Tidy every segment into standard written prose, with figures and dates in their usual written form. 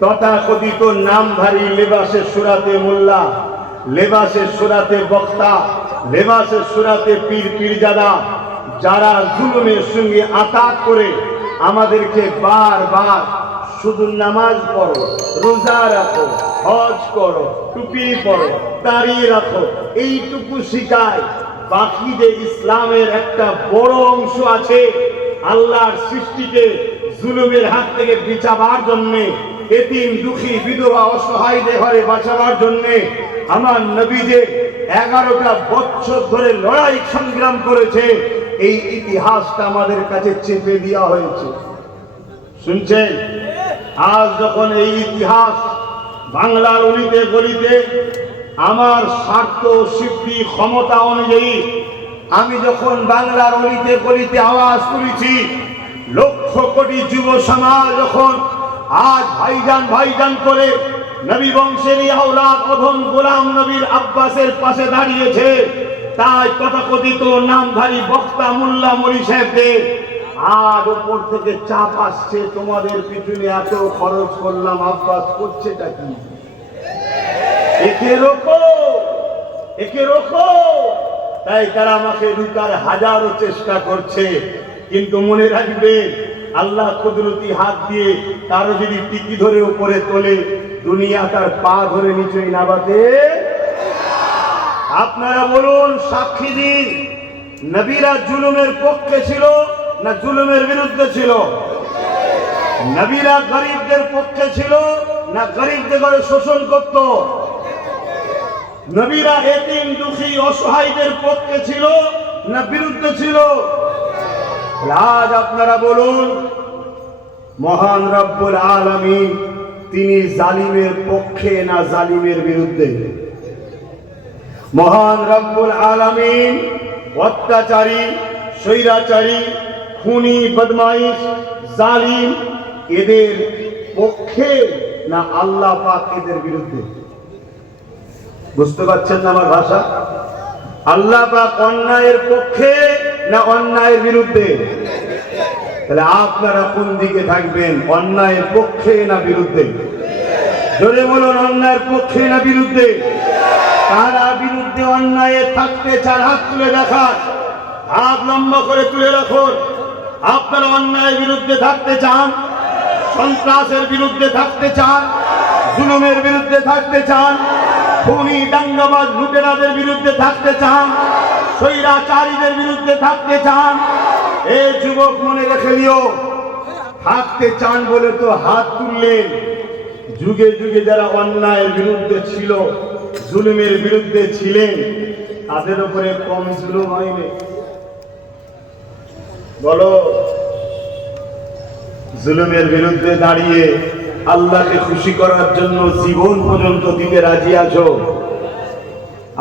তথাকথিত নামধারী লেবাসে সুরাতে মোল্লা, লেবাসে সুরাতে বক্তা, লেবাসে সুরাতে পীর পীরজাদা, যারা জুলুমের সঙ্গে আতাত করে আমাদেরকে বারবার শুধু নামাজ পড়ো, রোজা রাখো, হজ করো, টুপি পরো, দাঁড়িয়ে রাখো, এইটুকু শিখায়। বাকি যে ইসলামের একটা বড় অংশ আছে আল্লাহর সৃষ্টিকে জুলুমের হাত থেকে বাঁচাবার জন্য, এতিম দুঃখী বিধবা অসহায়দের ঘরে বাঁচাবার জন্য আমার নবী যে 11টা বছর ধরে লড়াই সংগ্রাম করেছে, এই ইতিহাসটা আমাদের কাছে চেপে দেওয়া হয়েছে। শুনছেন? আজ যখন এই ইতিহাস বাংলার অলিতে গলিতে আমার স্বার্থ সিদ্ধি ক্ষমতা অনুযায়ী আমি যখন বাংলার অলিতে গলিতে আওয়াজ তুলেছি, লক্ষ কোটি যুব সমাজ যখন আজ ভাইজান ভাইজান করে নবী বংশের আওলাদ অধম গোলাম নবীর আব্বাসের পাশে দাঁড়িয়েছে, তাই তথাকথিত নামধারী বক্তা মোল্লা মরি সাহেবদের আজ উপর থেকে চাপ আসছে, তোমাদের পিছনে এত খরচ করলাম, আব্বাস করছেটা কি? একে রোকো, একে রোকো। তাই তারা আমাকে রুকার হাজারো চেষ্টা করছে, কিন্তু মনে রাখবেন আল্লাহ কুদরতি হাত দিয়ে কারো যদি টিকি ধরে উপরে তোলে, দুনিয়া তার পা ধরে নিচে নামাতে। আপনারা বলুন, সাক্ষী দিন, নবীরা জুলুমের পক্ষে ছিল না জুলুমের বিরুদ্ধে ছিল? নবীরা গরিবদের পক্ষে ছিল না গরিবদের ঘরে শোষণ করত? নবীরা এতিম দুঃখী অসহায়দের পক্ষে ছিল না বিরুদ্ধে ছিল? আজ আপনারা বলুন, মহান রব্বুল আলামিন তিনি জালিমের পক্ষে না জালিমের বিরুদ্ধে? মহান রব্বুল আলামিন অত্যাচারী, স্বৈরাচারী, খুনি, বদমাইশ, জালিম এদের পক্ষে না আল্লাহ পাক এদের বিরুদ্ধে? বুঝতে পারছেন না আমার ভাষা? আল্লাহ পাক অন্যায়ের পক্ষে না অন্যায়ের বিরুদ্ধে? তাহলে আপনারা কোন দিকে থাকবেন, অন্যায়ের পক্ষে না বিরুদ্ধে? জোরে বলুন, অন্যায়ের পক্ষে না বিরুদ্ধে? কারা বিরুদ্ধে অন্যায়ে থাকতে চান হাত তুলে দেখান, হাত লম্বা করে তুলে রাখুন। আপনারা অন্যায়ের বিরুদ্ধে থাকতে চান, সন্ত্রাসের বিরুদ্ধে থাকতে চান, জুলুমের বিরুদ্ধে থাকতে চান, খুনি দাঙ্গাবাজ লুটেরাদের বিরুদ্ধে থাকতে চান, স্বৈরাচারীদের বিরুদ্ধে থাকতে চান? এ যুবক মনে রেখে নিও, থাকতে চান বলে তো হাত তুললেন। যুগে যুগে যারা অন্যায়ের বিরুদ্ধে ছিল, জুলুমের বিরুদ্ধে ছিলেন, তাদের উপরে কম জুলুম হয়নি? বলো, জুলুমের বিরুদ্ধে দাঁড়িয়ে আল্লাহকে খুশি করার জন্য জীবন পর্যন্ত দিতে রাজি আছো?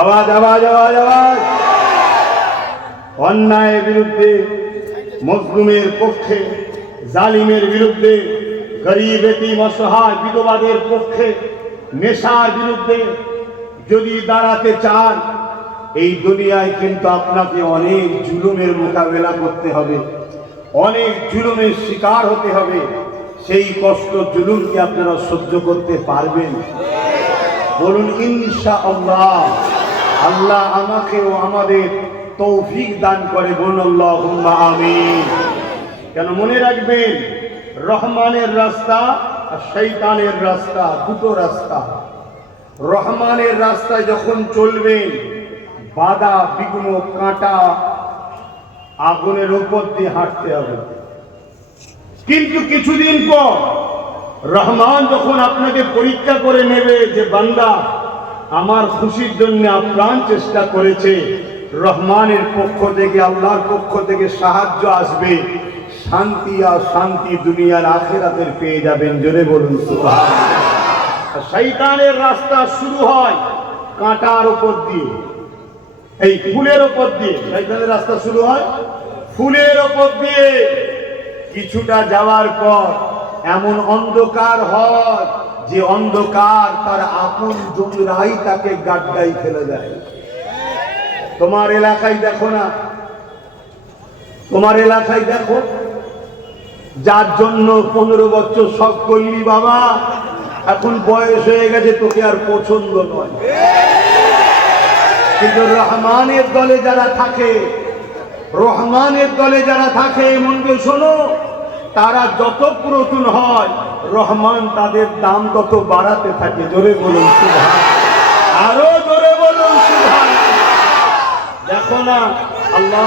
আওয়াজ, আওয়াজ, আওয়াজ, আওয়াজ। অন্যায়ের বিরুদ্ধে, মজলুমের পক্ষে, জালিমের বিরুদ্ধে, গরিব এতিম অসহায় বিধবাদের পক্ষে, নেশার বিরুদ্ধে যদি দাঁড়াতে চান, এই দুনিয়ায় কিন্তু আপনাকে অনেক জুলুমের মোকাবেলা করতে হবে, অনেক জুলুমের শিকার হতে হবে। সেই কষ্ট জুলুম কি আপনারা সহ্য করতে পারবেন? বলুন ইনশাআল্লাহ। আল্লাহ আমাকে ও আমাদের তৌফিক দান করে, বলুন আল্লাহুম্মা আমিন। কেন মনে রাখবেন, রহমানের রাস্তা আর শয়তানের রাস্তা দুটো রাস্তা। রহমানের রাস্তায় যখন চলবেন, বাধা বিঘ্ন কাঁটা আগুনের উপর দিয়ে হাঁটতে হবে, কিন্তু কিছুদিন পর রহমান যখন আপনাকে পরীক্ষা করে নেবে যে বান্দা আমার খুশির জন্য আপ্রাণ চেষ্টা করেছে, রহমানের পক্ষ থেকে, আল্লাহর পক্ষ থেকে সাহায্য আসবে, শান্তি আর শান্তি দুনিয়ার আখিরাতের পেয়ে যাবেন। জোরে বলুন সুবহানাল্লাহ। শয়তানের রাস্তা শুরু হয় কাঁটার উপর দিয়ে, এই ফুলের উপর দিয়ে। শয়তানের রাস্তা শুরু হয় ফুলের উপর দিয়ে। কিছুটা যাওয়ার পর এমন অন্ধকার হয় যে অন্ধকার তার আপন জনরাই তাকে গাড্ডায় ফেলে দেয়। তোমার এলাকায় দেখো না, তোমার এলাকায় দেখো, যার জন্য 15 বছর সব করলি বাবা, এখন বয়স হয়ে গেছে, তোকে আর পছন্দ নয়। কিন্তু রহমানের দলে যারা থাকে, রহমানের দলে যারা থাকে, মনকে শোনো, তারা যত পুরাতন হয় রহমান তাদের দাম তত বাড়াতে থাকে। জোরে বলুন সুবহান, আরো জোরে বলুন সুবহান। দেখো না আল্লাহ,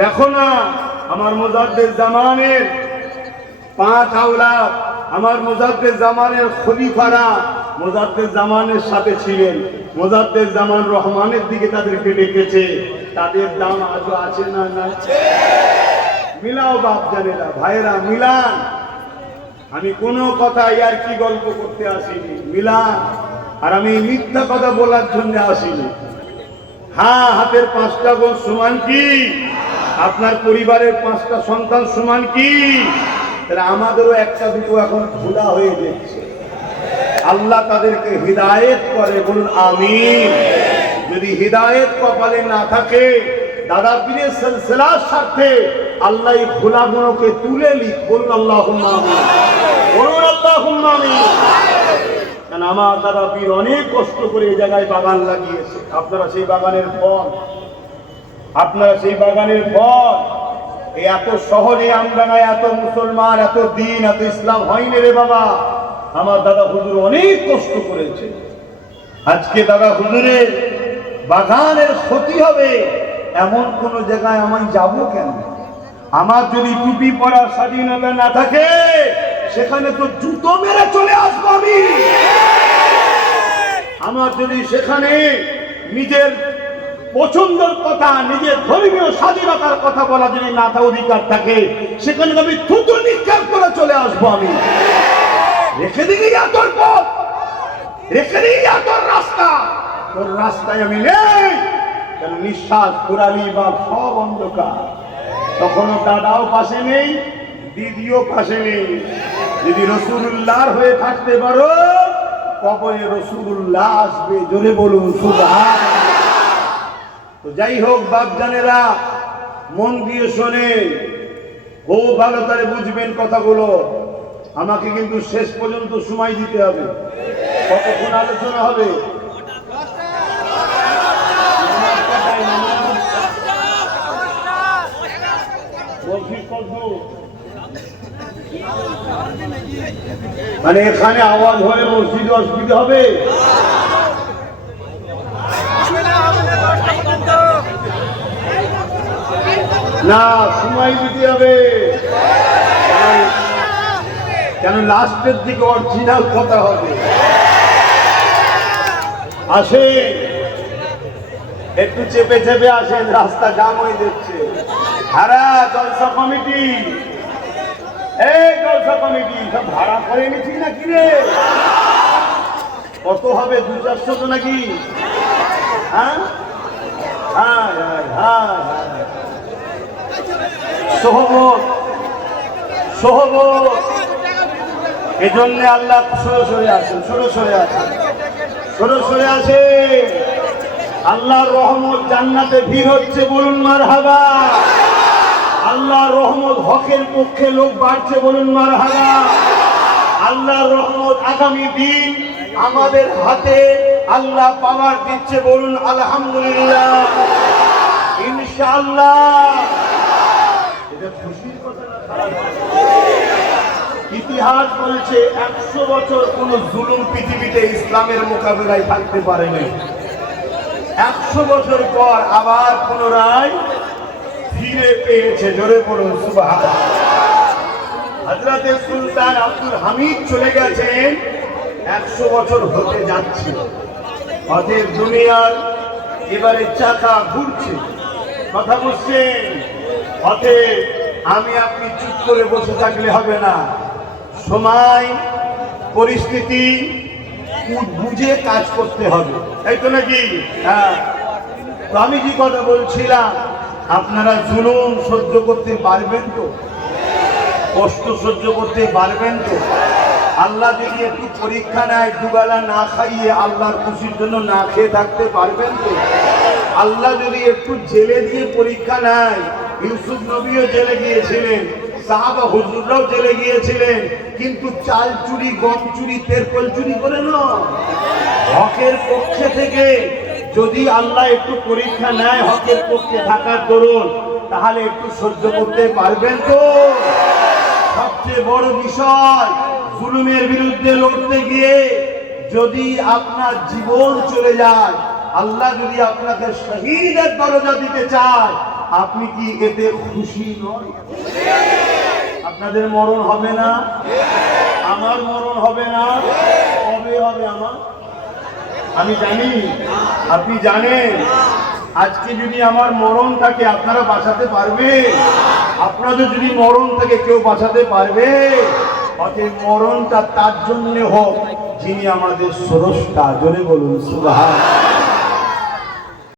দেখো না আমার মুজাদ্দিদ জামানের 5 আওলাদ, আমার মুজাদ্দিদ জামানের খলিফারা মুজাদ্দিদ জামানের সাথে ছিলেন। মুজাদ্দিদ জামান রহমানের দিকে তাদেরকে ডেকেছে, তাদের দাম আজও আছে না নাই? মিলাও বাপ জানেরা, ভাইরা মিলান। আমি কোনো কথা আর কি গল্প করতে আসিনি, মিলান। আর আমি মিথ্যা কথা বলার জন্য আসিনি। হ্যাঁ, হাতের 5টা গোল সমান কি? আপনার পরিবারের 5টা সন্তান সমান কি? তাহলে আমাদেরও একটা দুটো এখন ভুলা হয়ে যাচ্ছে। আল্লাহ তাদেরকে হিদায়েত করে, বলুন আমিন। যদি হিদায়েত কপালে না থাকে, দাদা পীরের সিলসিলার স্বার্থে আল্লাহ এই ভুলাগুলোকে তুলে লিখ, বলুন আল্লাহুম্মা আমিন, বলুন আল্লাহুম্মা আমিন। কারণ আমার দাদা পীর অনেক কষ্ট করে এই জায়গায় বাগান লাগিয়েছে। আপনারা সেই বাগানের ফল, আপনারা সেই বাগানের ফল। এই এত সহজে আমডাঙ্গায় এত মুসলমান, এত দিন, এত ইসলাম হয়নি রে বাবা। আমার দাদা হুজুর অনেক কষ্ট করেছে। আজকে দাদা হুজুরের বাগানের ক্ষতি হবে এমন কোন জায়গায় আমি যাব কেন? আমার যদি টুপি পরার স্বাধীনতা না থাকে, সেখানে তো জুতো মেরে চলে আসবো আমি। আমার যদি সেখানে নিজের পছন্দের কথা, নিজের ধর্মীয় স্বাধীনতার কথা বলা যদি না থাকে, অধিকার থাকে, সেখানে আমি থুতু নিক্ষেপ করে চলে আসবো আমি। রেখে দিই তোর পথ, রেখে দিই তোর রাস্তা, তোর রাস্তায় আমি নেই। কেন? নিঃশ্বাস ফুরালি বা সব অন্ধকার। তখনও দাদাও পাশে নেই, দিদিও পাশে নেই। যদি রাসূলুল্লাহর হয়ে থাকতে পারো, কবরে রাসূলুল্লাহ আসবে। জোরে বলুন সুবহান। তো যাই হোক বাপজানেরা, মন দিয়ে শোনে, খুব ভালো করে বুঝবেন কথাগুলো। আমাকে কিন্তু শেষ পর্যন্ত সময় দিতে হবে। কতক্ষণ আলোচনা হবে? মানে এখানে আওয়াজ হয়ে মসজিদে অসুবিধা হবে? না, সময় দিতে হবে। কেন? লাস্টের দিকে অরিজিনাল কথা হবে। আসে একটু চেপে চেপে আসেন, রাস্তা জাম হয়ে যাচ্ছে। হারা জলসা কমিটি, এই জলসা কমিটি সব ভাড়া করে এনেছি নাকি রে? কত হবে? 200-400 তো নাকি? হ্যাঁ হ্যাঁ হ্যাঁ, সহমত সহমত। এজন্য আল্লাহ সরে সরে আসেন, সরে সরে আসেন, সরে সরে আসে। আল্লাহর রহমত জান্নাতে ভিড় হচ্ছে, বলুন মারহাবা। আল্লাহর রহমত হকের পক্ষে লোক বাড়ছে, বলুন মারহাবা। আল্লাহর রহমত আগামী দিন আমাদের হাতে আল্লাহ পাওয়ার দিচ্ছে, বলুন আলহামদুলিল্লাহ, ইনশাআল্লাহ। এটা খুশির কথা না খারাপ কথা? ইতিহাস বলছে 100 বছর কোন জুলুম পৃথিবীতে ইসলামের মোকাবিলায় থাকতে পারেনি। 100 বছর পর আবার পুনরায় ফিরে পেয়েছে। জোরে বলুন সুবহানাল্লাহ। হযরতে সুলতান আব্দুল হামিদ চলে গেছেন, 100 বছর হতে যাচ্ছে। অতএব দুনিয়ার এবারে চাকা ঘুরছে, কথা বুঝছেন? অতএব আমি আপনি চুপ করে বসে থাকলে হবে না। সময় পরিস্থিতি বুঝে কাজ করতে হবে, তাই তো নাকি? হ্যাঁ। তো আমি যে কথা বলছিলাম, আপনারা জুলুম সহ্য করতে পারবেন তো? কষ্ট সহ্য করতে পারবেন তো? আল্লাহ যদি একটু পরীক্ষা নেয়, দুবেলা না খাইয়ে আল্লাহর খুশির জন্য না খেয়ে থাকতে পারবেন তো? আল্লাহ যদি একটু জেলে দিয়ে পরীক্ষা নেয়, ইউসুফ নবীও জেলে গিয়েছিলেন, সাহাবা হুজুররাও জেলে গিয়েছিলেন, কিন্তু চাল চুরি, গম চুরি, তেরপল চুরি করে না। হকের পক্ষে থেকে যদি আল্লাহ একটু পরীক্ষা নেয় হকের পক্ষে থাকার দরুন, তাহলে একটু সহ্য করতে পারবেন তো? সবচেয়ে বড় বিষয়, জুলুমের বিরুদ্ধে লড়তে গিয়ে যদি আপনার জীবন চলে যায়, আল্লাহ যদি আপনাকে শহীদের দরজা দিতে চায়, আপনি কি এতে খুশি নন? আপনাদের মরণ হবে না? আমার মরণ হবে না? কবে হবে আমার? আমি জানি, আপনি জানেন। আজকে যদি আমার মরণ থাকে আপনারা বাঁচাতে পারবে? আপনাদের যদি মরণ থাকে কেউ বাঁচাতে পারবে? অতএব মরণটা তার জন্য হোক যিনি আমাদের স্রষ্টা। জোরে বলুন সুবহান।